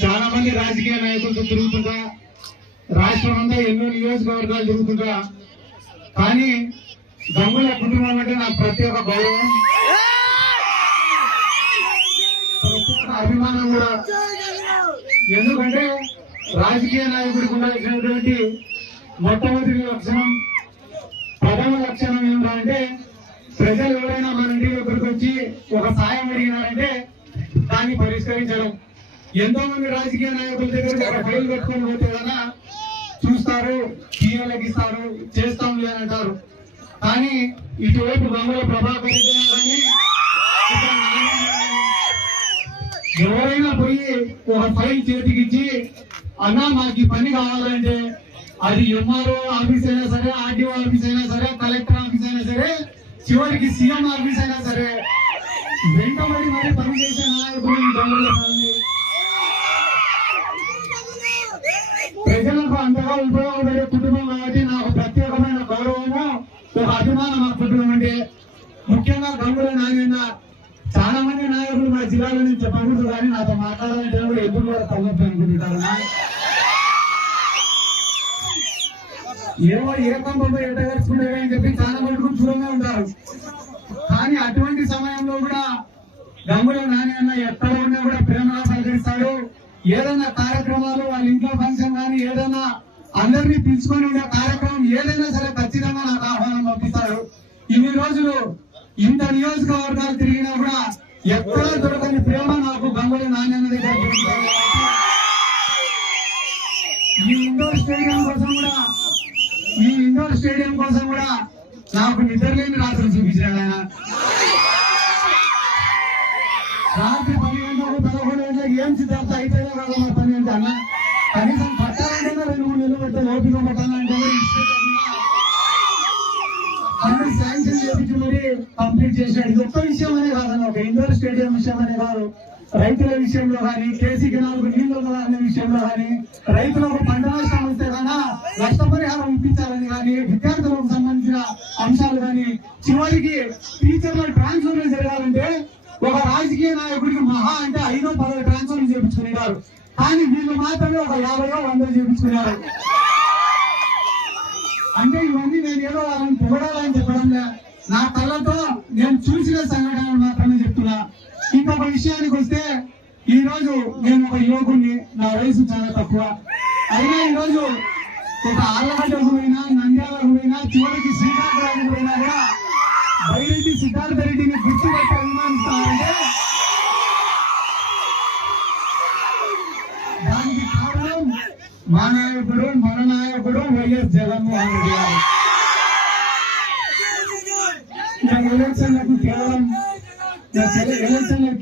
చాలా మంది రాజకీయ నాయకులతో తిరుగుతుంటా, రాష్ట్రం అంతా ఎన్నో నియోజకవర్గాలు తిరుగుతుంటా, కానీ గంగుల కుటుంబం అంటే నాకు ప్రత్యేక గౌరవం, ప్రత్యేక అభిమానం కూడా. ఎందుకంటే రాజకీయ నాయకుడికి ఉండాల్సినటువంటి మొట్టమొదటి లక్షణం, ప్రథమ లక్షణం ఏంటంటే ప్రజలు ఎవరైనా మన ఇంటి దగ్గరికి వచ్చి ఒక సాయం అడిగినారంటే దాన్ని పరిష్కరించడం. ఎంతో మంది రాజకీయ నాయకుల దగ్గర ఒక ఫైల్ కట్టుకొని పోతే కదా చూస్తారు, సీఎంలకు ఇస్తారు, చేస్తాం అని అంటారు. కానీ ఇటువైపు గంగుల ప్రభాకర్ రెడ్డి కానీ ఎవరైనా పోయి ఒక ఫైల్ చేతికిచ్చి అన్నా మాకు ఈ పని కావాలంటే అది ఎంఆర్ఓ ఆఫీస్ అయినా సరే, ఆర్డీఓ ఆఫీస్ అయినా సరే, కలెక్టర్ ఆఫీస్ అయినా సరే, చివరికి సీఎం ఆఫీస్ అయినా సరే వెంటబడి మరి పనిచేసే నాయకులు ఈ గంగుల ఫ్యామిలీ. ప్రజలకు అంతగా ఉపయోగపడే కుటుంబం కాబట్టి నాకు ప్రత్యేకమైన గౌరవము, ఒక అభిమానం ఆ కుటుంబం అంటే. ముఖ్యంగా గంగుల నాగన్న చాలా మంది నాయకులు మా జిల్లాలో నేను చెప్పకూడదు, కానీ నాతో మాట్లాడాలంటే కూడా ఎప్పుడు కూడా తగ్గొద్దు అనుకుంటుంటారు. ఏమో ఏ కంపంలో ఎట్టగలుచుకునేవి అని చెప్పి చాలా మటుకు దూరంగా ఉంటారు. కానీ అటువంటి సమయంలో కూడా గంగుల నాగన్న ఎక్కడ ఉన్నా కూడా ప్రేమగా పలకరిస్తాడు. ఏదైనా కార్యక్రమాలు, వాళ్ళ ఇంట్లో ఫంక్షన్ కానీ ఏదైనా అందరినీ పిలుచుకొని ఉండే కార్యక్రమం ఏదైనా సరే ఖచ్చితంగా నాకు ఆహ్వానం పంపిస్తాడు. ఇన్ని రోజులు ఇంత నియోజకవర్గాలు తిరిగినా కూడా ఎక్కడా దొరకని ప్రేమ నాకు గంగుల నాగన్న దగ్గర దొరుకుతాడు. ఈ ఇండోర్ స్టేడియం కోసం కూడా నాకు నిద్రలేని రాత్రులు చూపించాడు ఆయన. రాత్రి 10 గంటలకు 11 గంటలకు ఏం సిద్ధార్థ అయితేనే కాదు మా పని అంటే అన్న, కనీసం పట్టాలంటే 2-3 నెలలు పెట్టే ఓపిక పట్టాలంటే అన్ని శాంక్షన్ చేపించి మరి కంప్లీట్ చేశాడు. ఇది ఒక్క విషయం అనే కాదన్న, ఒక ఇండోర్ స్టేడియం విషయం అనే కాదు, రైతుల విషయంలో కానీ, కేసీ కెనాల్కు నీళ్లు అనే విషయంలో కానీ, రైతులకు పంట నష్టం వస్తే కానీ నష్టపరిహారం ఇప్పించాలని కానీ, విద్యార్థులకు సంబంధించిన అంశాలు కానీ, చివరికి టీచర్ల ట్రాన్స్ఫర్లు జరగాలంటే ఒక రాజకీయ నాయకుడికి మహా అంటే 5-10 ట్రాన్స్ఫర్లు చేయించుకునేవారు. కానీ వీళ్ళు మాత్రమే ఒక 50-100 చేయించుకున్నారు. అంటే ఇవన్నీ నేను ఏదో వాళ్ళని పొగడాలని చెప్పడం లే, నా కళ్ళతో నేను చూసిన సంఘటనలు మాత్రమే చెప్తున్నా. ఇంకొక విషయానికి వస్తే, ఈ రోజు నేను ఒక యువకుడిని, నా వయసు చాలా తక్కువ అయినా ఈ రోజు ఒక ఆళ్ళగడ్డకు పోయినా, నంద్యాలకు పోయినా, చివరికి శ్రీకాకుళానికి పోయినా కూడా బైరెడ్డి సిద్ధార్థ రెడ్డిని గుర్తుపెట్టి అభిమానిస్తానంటే దానికి కారణం మా నాయకుడు, మన నాయకుడు వైఎస్ జగన్మోహన్ రెడ్డి గారు. ఎలక్షన్లకు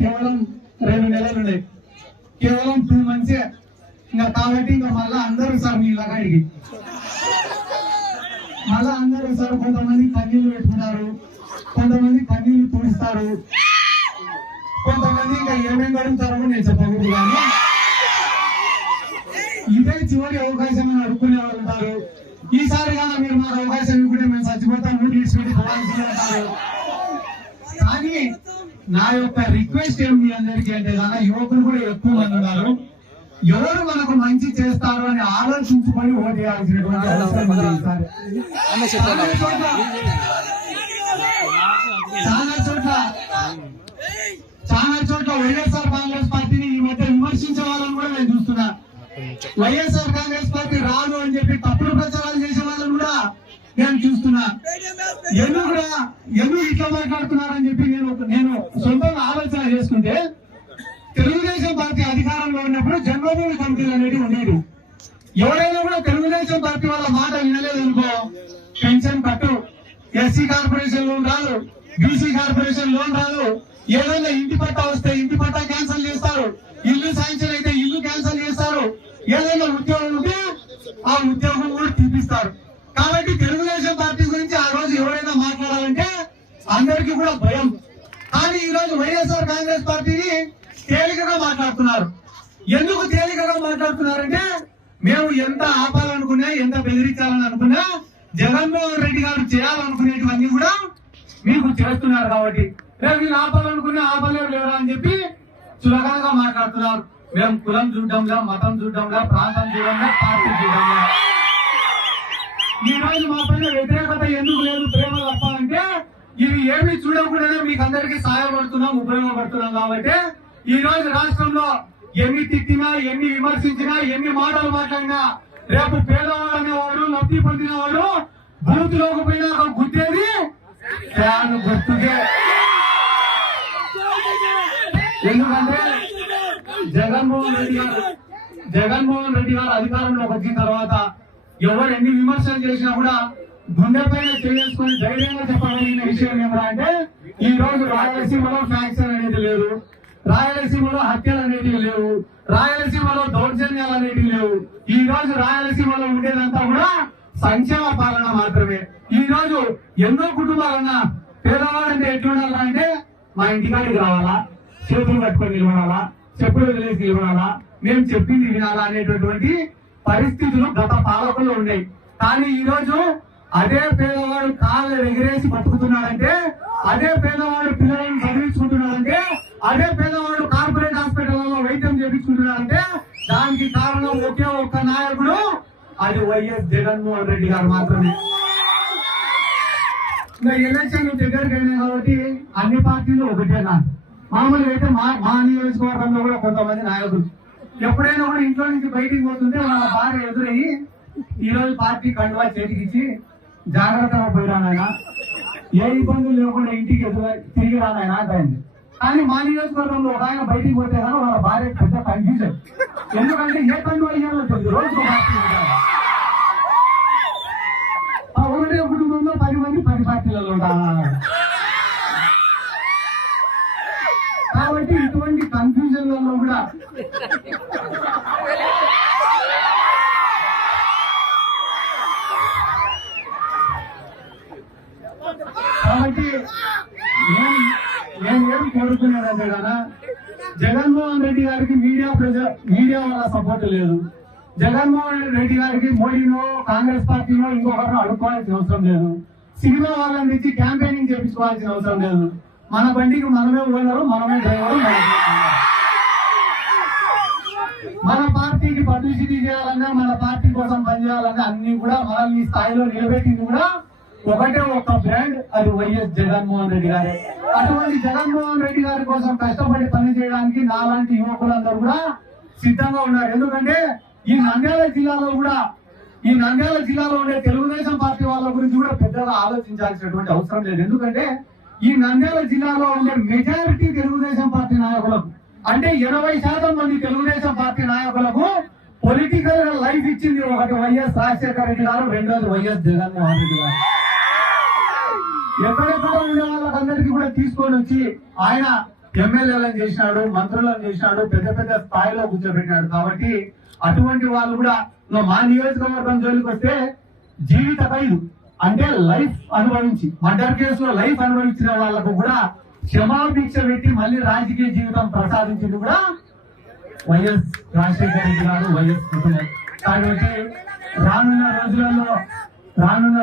కేవలం 2 నెలలు ఉన్నాయి, కేవలం 2 months. ఇంకా కాబట్టి ఇంకా మళ్ళా అందరూ సార్ మీలాగా అడిగి మళ్ళా అందరూ సార్ కొంతమంది కన్నీళ్లు పెట్టుకున్నారు, కొంతమంది కన్నీళ్లు తుడుస్తారు, కొంతమంది ఇంకా ఏమేమి అడుగుతారో నేను చెప్పకూడదు. కానీ ఇదే చివరి అవకాశం అని అడుక్కునే వాళ్ళు ఉంటారు. ఈసారి కానీ మీరు మాకు అవకాశం ఇవ్వకుంటే మేము చచ్చిపోతాం, ఊటి పెట్టి పోవాల్సింటారు. కానీ నా యొక్క రిక్వెస్ట్ ఏమి అందరికీ అంటే, కానీ యువకులు కూడా ఎక్కువ మంది ఉన్నారు, ఎవరు మనకు మంచి చేస్తారు అని ఆలోచించుకొని ఓటేయాల్సినటువంటి అవసరం ఉంది. చాలా చోట్ల వైఎస్ఆర్ కాంగ్రెస్ పార్టీని ఈ మధ్య విమర్శించే వాళ్ళని కూడా నేను చూస్తున్నా. వైఎస్ఆర్ కాంగ్రెస్ పార్టీ రాదు అని చెప్పి తప్పుడు ప్రచారాలు చేసే వాళ్ళని కూడా నేను చూస్తున్నా. ఎందుకు ఇట్లా మాట్లాడుతున్నారని చెప్పి నేను సొంతంగా ఆలోచన చేసుకుంటే, తెలుగుదేశం పార్టీ అధికారంలో ఉన్నప్పుడు జన్మభూమి కమిటీలు అనేవి ఉండేవి. ఎవరైనా కూడా తెలుగుదేశం పార్టీ వాళ్ళ మాట వినలేదనుకో, పెన్షన్ కట్టు, ఎస్సీ కార్పొరేషన్ లోన్ రాదు, బీసీ కార్పొరేషన్ లోన్ రాదు, ఏదైనా ఇంటి పట్టా వస్తే ఇంటి పట్టా క్యాన్సిల్ చేస్తారు, ఇల్లు శాంక్షన్ అయితే ఇల్లు క్యాన్సిల్ చేస్తారు, ఏదైనా ఉద్యోగం ఉంటే ఆ ఉద్యోగం కూడా తీపిస్తారు. కాబట్టి తెలుగుదేశం పార్టీ గురించి ఆ రోజు ఎవరైనా మాట్లాడాలంటే అందరికీ కూడా భయం. కానీ ఈ రోజు వైఎస్ఆర్ కాంగ్రెస్ పార్టీని తేలికగా మాట్లాడుతున్నారు. ఎందుకు తేలికగా మాట్లాడుతున్నారంటే, మేము ఎంత ఆపాలనుకున్నా, ఎంత బెదిరించాలని అనుకున్నా, జగన్మోహన్ రెడ్డి గారు చేయాలనుకునేటివన్నీ కూడా మీకు చేస్తున్నారు. కాబట్టి వీళ్ళు ఆపాలనుకున్నా ఆపలేరు లేరా అని చెప్పి చులకనగా మాట్లాడుతున్నారు. మేము కులం చూడడంలా, మతం చూడడంలా, ప్రాంతం చూడడంలా, పార్టీ చూడడంలా. ఈ రోజు మా పైన వ్యతిరేకత ఎందుకు లేదు, ప్రేమ తప్ప అంటే ఇవి ఏమి చూడకుండానే మీకు అందరికీ సహాయపడుతున్నాం, ఉపయోగపడుతున్నాం. కాబట్టి ఈ రోజు రాష్ట్రంలో ఎన్ని తిట్టినా, ఎన్ని విమర్శించినా, ఎన్ని మాటలు మాట్లాడినా రేపు పేదవాడు అనేవాడు, లబ్ధి పొందినవాడు బూతులోకి పోయినా గుద్దేది ఫ్యాన్ గుర్తుకే. ఎందుకంటే జగన్మోహన్ రెడ్డి గారు అధికారంలోకి వచ్చిన తర్వాత ఎవరు ఎన్ని విమర్శలు చేసినా కూడా గుండె పైన చేసుకుని ధైర్యంగా చెప్పగలిగిన విషయం ఏమన్నా అంటే ఈ రోజు రాయలసీమలో ఫ్యాక్షన్ అనేది లేదు, రాయలసీమలో హత్యలు అనేటివి లేవు, రాయలసీమలో దౌర్జన్యాలు అనేటివి లేవు. ఈ రోజు రాయలసీమలో ఉండేదంతా కూడా సంక్షేమ పాలన మాత్రమే. ఈ రోజు ఎన్నో కుటుంబాలన్నా పేదవాడంటే ఎట్లుండాలంటే మా ఇంటికాడికి రావాలా, చేతులు కట్టుకొని నిలబడాలా, చెప్పులు వదిలేసి నిలబడాలా, మేము చెప్పింది వినాలా అనేటటువంటి పరిస్థితులు గత పాలకులు ఉన్నాయి. కానీ ఈ రోజు అదే పేదవాడు కాళ్ళు ఎగిరేసి బతుకుతున్నాడంటే, అదే పేదవాడు పిల్లలను చదివించుకుంటున్నాడంటే, అదే పేదవాడు కార్పొరేట్ హాస్పిటల్లో వైద్యం చేయించుకుంటున్నాడంటే దానికి కారణం ఒకే ఒక్క నాయకుడు, అది వైఎస్ జగన్మోహన్ రెడ్డి గారు మాత్రమే. ఇంకా ఎలక్షన్ దగ్గరికి అయినాయి కాబట్టి అన్ని పార్టీలు ఒకటేనా. మామూలుగా అయితే మా నియోజకవర్గంలో కూడా కొంతమంది నాయకులు ఎప్పుడైనా కూడా ఇంట్లో నుంచి బయటికి పోతుంటే వాళ్ళ భార్య ఎదురయ్యి ఈ రోజు పార్టీ కండువా చేతికిచ్చి జాగ్రత్తగా పోయిరానాయన, ఏ ఇబ్బందులు లేకుండా ఇంటికి తిరిగి రానాయన అంటాయండి. కానీ మా నియోజకవర్గంలో ఒక ఆయన బయటికి పోతే కానీ వాళ్ళ భార్య పెద్ద కన్ఫ్యూజన్. ఎందుకంటే ఏ కండువా అయ్యాలో తెలియదు, రోజు పార్టీ ఒకటే కుటుంబంలో 10 మంది 10 పార్టీలలో ఉంటారు. కాబట్టి ఇటువంటి కన్ఫ్యూజన్లలో కూడా కాబట్టి నేను ఏం కోరుకున్నానంటే కదా, జగన్మోహన్ రెడ్డి గారికి మీడియా వల్ల సపోర్ట్ లేదు. జగన్మోహన్ రెడ్డి గారికి మోడీనో కాంగ్రెస్ పార్టీనో ఇంకొకరినో అడుక్కోవాల్సిన అవసరం లేదు. సినిమా వాళ్ళని తెచ్చి క్యాంపెయినింగ్ చేయించుకోవాల్సిన అవసరం లేదు. మన బండికి మనమే ఓనరు, మనమే డ్రైవరు. మన పార్టీకి పబ్లిసిటీ చేయాలన్నా, మన పార్టీ కోసం పనిచేయాలన్నా అన్ని కూడా మనల్ని స్థాయిలో నిలబెట్టింది కూడా ఒకటే ఒక్క బ్రాండ్, అది వైఎస్ జగన్మోహన్ రెడ్డి గారే. అటువంటి జగన్మోహన్ రెడ్డి గారి కోసం కష్టపడి పని చేయడానికి నాలాంటి యువకులందరూ కూడా సిద్ధంగా ఉన్నారు. ఎందుకంటే ఈ నంద్యాల జిల్లాలో ఉండే తెలుగుదేశం పార్టీ వాళ్ళ గురించి కూడా పెద్దగా ఆలోచించాల్సినటువంటి అవసరం లేదు. ఎందుకంటే ఈ నంద్యాల జిల్లాలో ఉండే మెజారిటీ తెలుగుదేశం పార్టీ నాయకులకు, అంటే 80% మంది తెలుగుదేశం పార్టీ నాయకులకు పొలిటికల్ లైఫ్ ఇచ్చింది ఒకటి వైఎస్ రాజశేఖర రెడ్డి గారు, రెండోది వైఎస్ జగన్మోహన్ రెడ్డి గారు. ఎక్కడెక్కడ ఉండే వాళ్ళకందరికీ కూడా తీసుకొని వచ్చి ఆయన ఎమ్మెల్యేలను చేసినాడు, మంత్రులను చేసినాడు, పెద్ద పెద్ద స్థాయిలో కూర్చోబెట్టినాడు. కాబట్టి అటువంటి వాళ్ళు కూడా మా నియోజకవర్గం జోలికి వస్తే జీవిత ఖైదు అంటే లైఫ్ అనుభవించి, మర్డర్ కేసులో లైఫ్ అనుభవించిన వాళ్లకు కూడా క్షమాభిక్ష పెట్టి మళ్ళీ రాజకీయ జీవితం ప్రసాదించింది కూడా వైఎస్ రాజశేఖర రెడ్డి గారు, వైఎస్ కుటుంబం. కాబట్టి రానున్న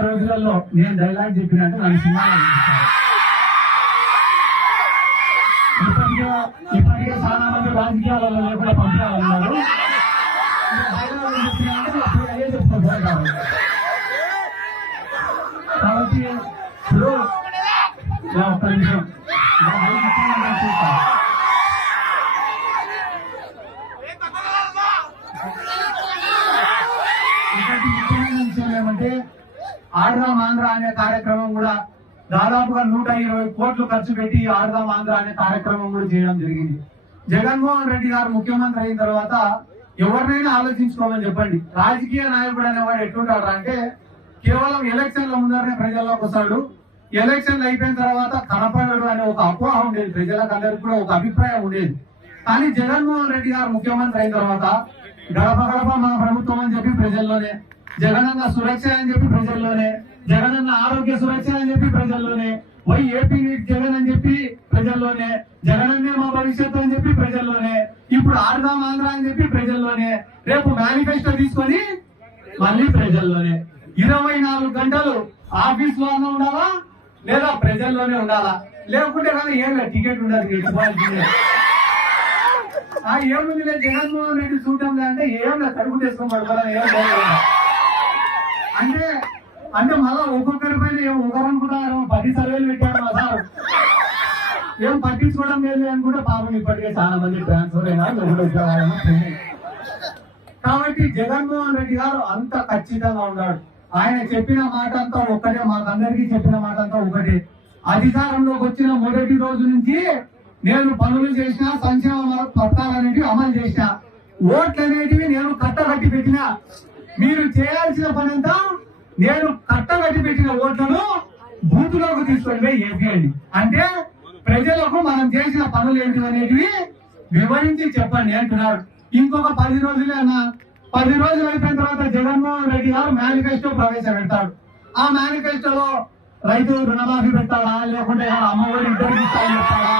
రోజులలో నేను డైలాగ్ చెప్పినట్టు నన్ను సినిమాలో ఇప్పటికే చాలా మంది రాజకీయాలలో లేకుండా పంపించాలన్నారు. కాబట్టి ఇప్పుడు ఒక్క నిమిషం ఏమంటే ఆడదాం ఆంధ్ర అనే కార్యక్రమం కూడా దాదాపుగా 120 కోట్లు ఖర్చు పెట్టి ఆడదాం ఆంధ్ర అనే కార్యక్రమం కూడా చేయడం జరిగింది. జగన్మోహన్ రెడ్డి గారు ముఖ్యమంత్రి అయిన తర్వాత ఎవరినైనా ఆలోచించుకోమని చెప్పండి, రాజకీయ నాయకుడు అనేవాడు ఎట్లుంటాడు అంటే కేవలం ఎలక్షన్ల ముందరనే ప్రజల్లోకి వస్తాడు, ఎలక్షన్లు అయిపోయిన తర్వాత కనపడడు అనే ఒక అపోహ ఉండేది, ప్రజలకు అందరికి కూడా ఒక అభిప్రాయం ఉండేది. కానీ జగన్మోహన్ రెడ్డి గారు ముఖ్యమంత్రి అయిన తర్వాత గడప గడప మన ప్రభుత్వం అని చెప్పి ప్రజల్లోనే, జగనన్న సురక్ష అని చెప్పి ప్రజల్లోనే, జగనన్న ఆరోగ్య సురక్ష అని చెప్పి ప్రజల్లోనే, వై ఏపీ నీట్ జగన్ అని చెప్పి ప్రజల్లోనే, జగనన్నే మా భవిష్యత్తు అని చెప్పి ప్రజల్లోనే, ఇప్పుడు ఆడదాం ఆంధ్ర అని చెప్పి ప్రజల్లోనే, రేపు మేనిఫెస్టో తీసుకొని మళ్ళీ ప్రజల్లోనే. 24 గంటలు ఆఫీస్ లో ఉండాలా లేదా ప్రజల్లోనే ఉండాలా, లేకుంటే కానీ ఏం టికెట్ ఉండదు. ఏముంది లేదు జగన్మోహన్ రెడ్డి చూడటం అంటే ఏం కడుపు చేసుకొని పడుకోవాలి ఏం లేదు. అంటే మళ్ళా ఒక్కొక్కరి పైన ఏం ఒకరనుకుంటారు 10 సర్వేలు పెట్టారు మా సార్ ఏం పట్టించుకోవడం లేదు అనుకుంటే పాపం ఇప్పటికే చాలా మంది ట్రాన్స్ఫర్ అయినా. కాబట్టి జగన్మోహన్ రెడ్డి గారు అంత ఖచ్చితంగా ఉన్నాడు. ఆయన చెప్పిన మాట అంతా ఒక్కటే, మాకందరికీ చెప్పిన మాట అంతా ఒకటే. అధికారంలోకి వచ్చిన మొదటి రోజు నుంచి నేను పనులు చేసిన, సంక్షేమ పథకాలనేటివి అమలు చేసిన, ఓట్లు అనేటివి నేను కట్టగట్టి పెట్టిన. మీరు చేయాల్సిన పని అంతా నేను కట్టగట్టి పెట్టిన ఓట్లను బూతులోకి తీసుకొని ఏపీయండి. అంటే ప్రజలకు మనం చేసిన పనులు ఏంటి అనేటివి వివరించి చెప్పండి అంటున్నాడు. ఇంకొక 10 రోజులే అన్నా, 10 రోజులు అయిపోయిన తర్వాత జగన్మోహన్ రెడ్డి గారు మేనిఫెస్టో ప్రవేశపెడతాడు. ఆ మేనిఫెస్టోలో రైతు రుణమాఫీ పెట్టాలా, లేకుంటే అమ్మఒడి ఇద్దరికి ఇస్తానని చెప్తాడా,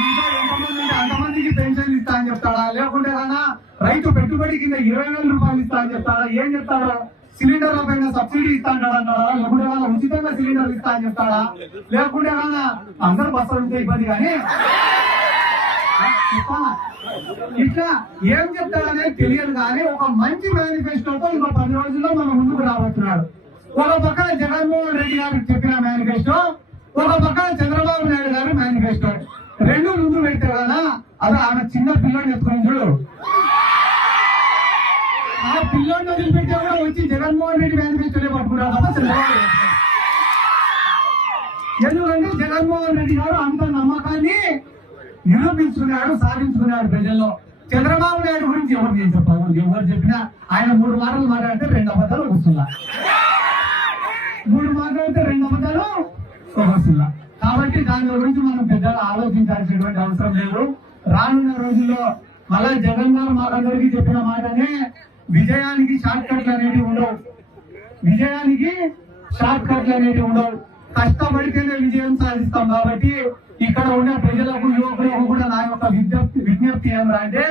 ఇంకా ఎంతమంది ఉంటే అంతమందికి పెన్షన్ ఇస్తా అని చెప్తాడా, లేకుంటే కన్నా రైతు పెట్టుబడి కింద 20,000 రూపాయలు ఇస్తా అని చెప్తాడా, ఏం చెప్తాడు? సిలిండర్ల పైన సబ్సిడీ ఇస్తా అంటాడా, లేకుంటే కన్నా ఉచితంగా సిలిండర్ ఇస్తా అని చెప్తాడా, లేకుంటే కన్నా అందరు బస్సులు ఉంటే ఇబ్బంది కానీ ఇట్లా ఏం చెప్తాడనేది తెలియదు. కానీ ఒక మంచి మేనిఫెస్టోతో ఇంకో 10 రోజుల్లో మన ముందుకు రాబోతున్నాడు. ఒక పక్కన జగన్మోహన్ రెడ్డి గారు చెప్పిన మేనిఫెస్టో, ఒక పక్కన చంద్రబాబు నాయుడు గారు మేనిఫెస్టో, రెండు ముందు పెట్టారు కదా. అది ఆమె చిన్న పిల్లోని ఎత్తుకొని చూడు, ఆ పిల్లోని వదిలిపెట్టే కూడా వచ్చి జగన్మోహన్ రెడ్డి మేనిఫెస్టోనే పట్టుకున్నాడు తప్ప చంద్రబాబు. ఎందుకంటే జగన్మోహన్ రెడ్డి గారు అంత నమ్మకాన్ని నిరూపించుకున్నాడు, సాధించుకున్నాడు ప్రజల్లో. చంద్రబాబు నాయుడు గురించి ఎవరు నేను చెప్పాను, ఎవరు చెప్పినా ఆయన 3 మాటలు మాట్లాడితే 2 అబద్ధాలు వస్తున్నా, 3 మాట్లాడితే 2 అబద్ధాలు వస్తున్నా. కాబట్టి దాని గురించి మనం పెద్దగా ఆలోచించాల్సినటువంటి అవసరం లేదు. రానున్న రోజుల్లో మళ్ళా జగన్ గారు మాకందరికీ చెప్పిన మాటనే, విజయానికి షార్ట్ కట్లు అనేవి ఉండవు, విజయానికి షార్ట్ కట్లు అనేవి ఉండవు, కష్టపడితేనే విజయం సాధిస్తాం. కాబట్టి ఇక్కడ ఉన్న ప్రజలకు, యువకులకు కూడా నా యొక్క విజ్ఞప్తి ఏమరా అంటే,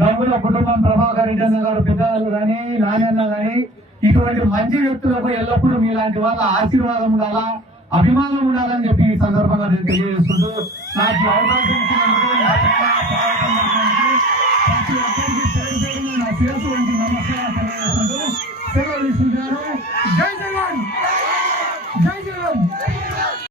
గంగుల కుటుంబం, ప్రభాకర్ రెడ్డి అన్న గారు పెద్దవాళ్ళు కానీ, నాయన్న కానీ, ఇటువంటి మంచి వ్యక్తులకు ఎల్లప్పుడూ మీలాంటి వాళ్ళ ఆశీర్వాదం ఉండాలా, అభిమానం ఉండాలని చెప్పి ఈ సందర్భంగా నేను తెలియజేస్తుంటూ నాకు అవకాశం ఇచ్చినందుకు